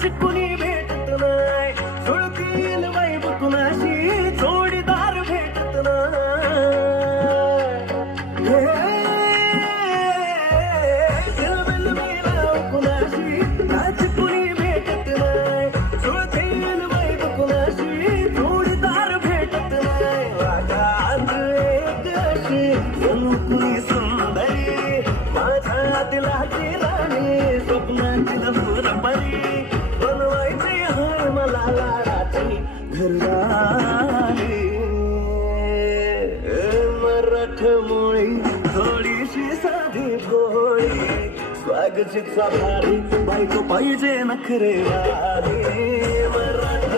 काच कुणी भेटत नाही, जुळतील वैब कुणाशी जोडीदार भेटत नाही. दिलबिल मिळाव कुणाशी काच कुणी भेटत नाही, जुळतील वैब कुणाशी जोडीदार भेटत नाही. वागात एक अशी जणू कुणी सुंदरी, माझ्या दिलाची राणी, स्वप्नाची लपूरपरी, बनवायची हाय मला लाडाची घरदारी. मराठमोळी थोडीशी साधी भोळी, स्वागतीचा भारी, बायको पाहिजे नखरेवारी. मराठी